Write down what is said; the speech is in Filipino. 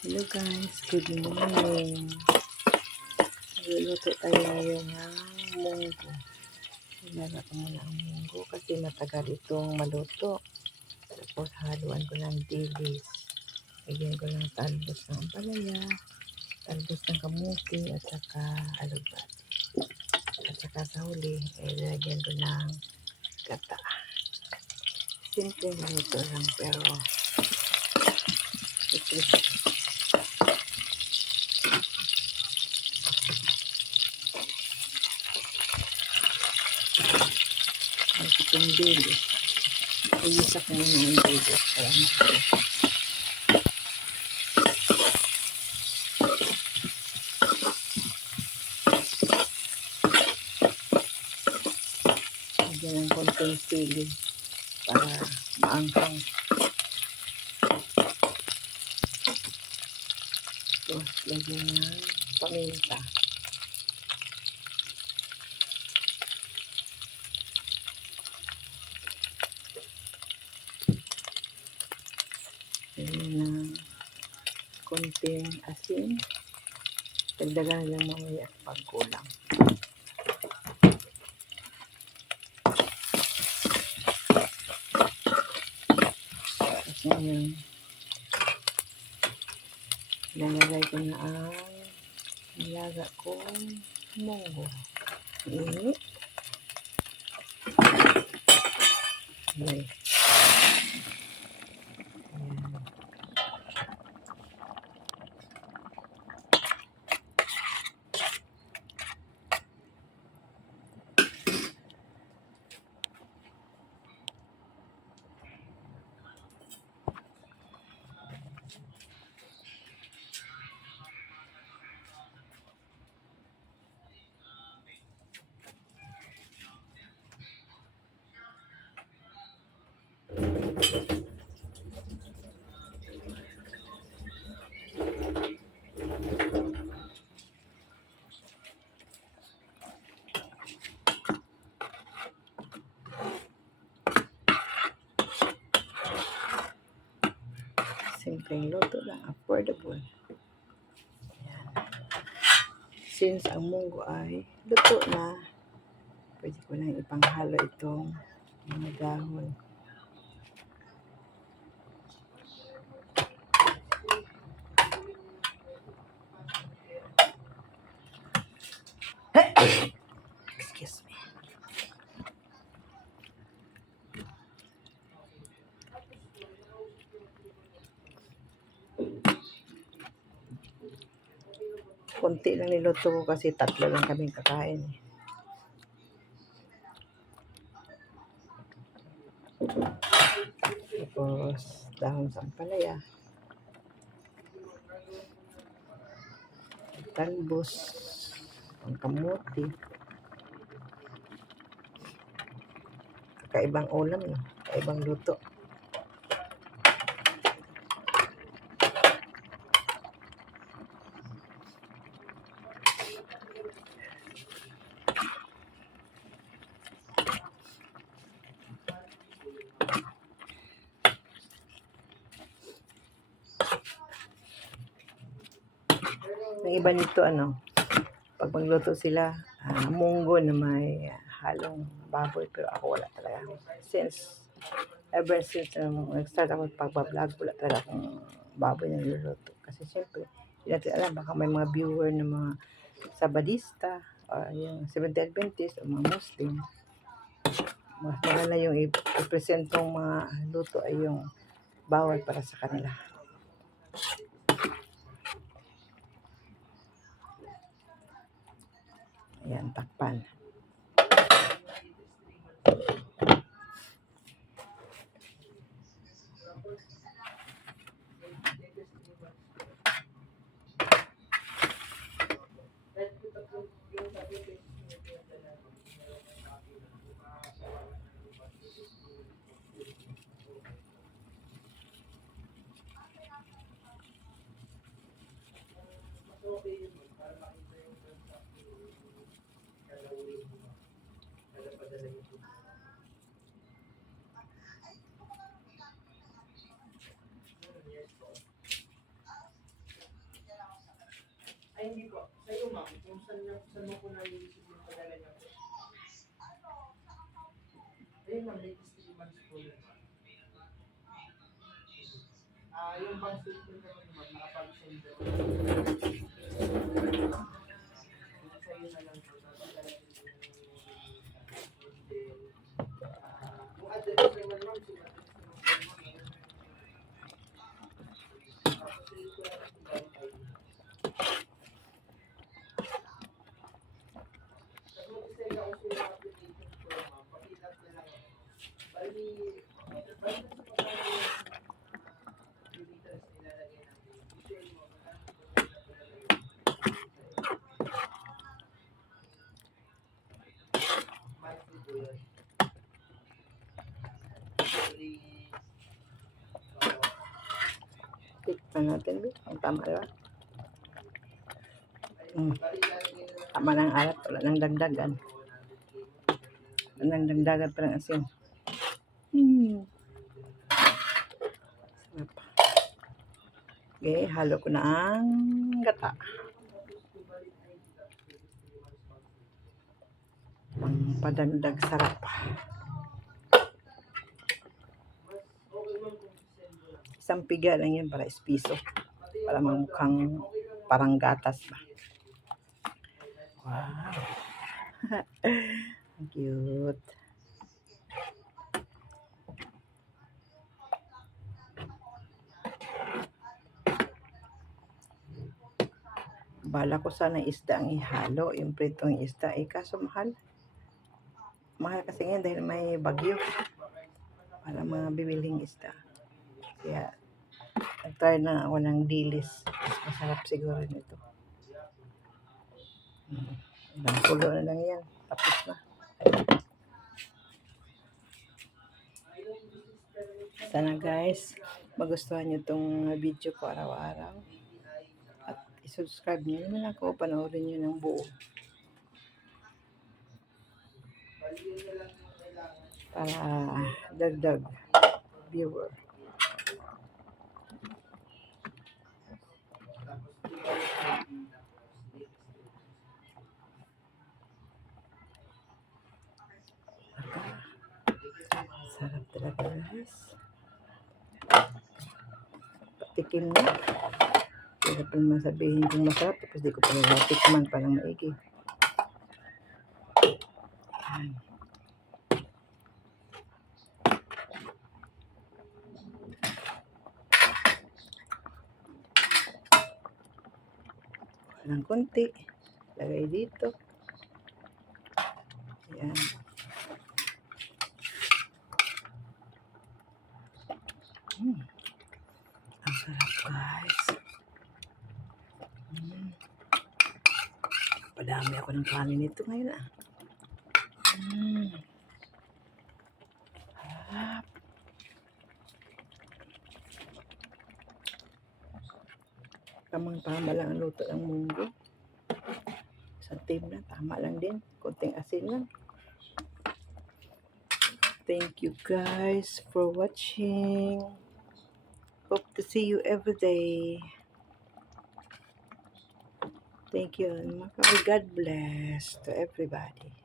Hello guys, good morning. Magluluto tayo ngayon ng munggo. Ilaga ko muna ang munggo kasi matagal itong maluto. Tapos haluan ko ng dilis. Lagyan ko ng talbos ng ampalaya, talbos ng kamuti at saka alugbati. At saka sa huli, lagyan ko ng gata. Simple luto lang pero ito. Itong dilis. Iisa ko muna ang dilis para makakita. Lagyan ng konting sili para maanghang. Tapos lagyan ng paminta. Lagyan ng konting asin. Dagdagan lang mamaya pag kulang. Tapos ngayon, lalagay ko na ang nilaga kong munggo. Init. Okay. Ayan. Simpleng luto lang, affordable. Ayan. Since ang munggo ay luto na, pwede ko lang ipanghalo itong mga dahon. Excuse me. Konti lang niluto ko kasi 3 lang kaming kakain. Tapos dahon sa ampalaya. Talbos. Ang kamuti. Kakaibang ulam, no? Kakaibang luto. Ang iba nito, pag magluto sila, munggo na may halong baboy, pero ako wala talaga. Ever since nag-start ako pagbablog, wala talaga akong baboy na niluluto. Kasi syempre, hindi natin alam, baka may mga viewer na mga Sabadista, or yung Seventh-day Adventist, o mga Muslim. Mas maganda yung i-present ng mga luto ay yung bawal para sa kanila. Ayan, takpan. Tikman natin, ang tama ba? Tama ng alat, wala nang dagdagan. Wala nang dagdagan pa ng asin. Sarap. Okay, halo ko na ang gata. Padagdag sarap. Isang piga lang yun para espiso. Para mamukhang parang gatas ba. Wow. Cute. Bala ko sana isda ang ihalo, yung pritong isda. Kaso mahal. Mahal kasi ngayon dahil may bagyo. Para mga bibiling isda. Kaya, nag-try na ako ng dilis. Masarap siguro nito. Ilang kulo na lang yan. Tapos na. Sana guys, magustuhan nyo itong video ko araw-araw. At isubscribe nyo naman ako. Panoorin nyo ng buo. Para dagdag viewer. Sarap talaga guys. Patikim na. Kaya pa naman sabihin kung masarap. Tapos di ko pa natikman parang maigi. Ng konti. Lagay dito. Ayan. Ang sarap guys. Padami ako ng kanin nito ngayon Sarap. Tamang-tama lang ang luto ng munggo. Sa team na, tama lang din. Konting asin lang. Thank you guys for watching. Hope to see you every day. Thank you. God bless to everybody.